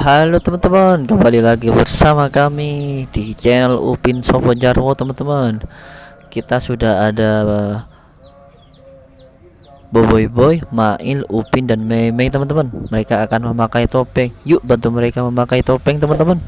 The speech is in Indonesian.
Halo teman-teman, kembali lagi bersama kami di channel Upin Sopo Jarwo teman-teman. Kita sudah ada Boboiboy Boy, Mail, Upin dan Memeng teman-teman. Mereka akan memakai topeng. Yuk bantu mereka memakai topeng teman-teman.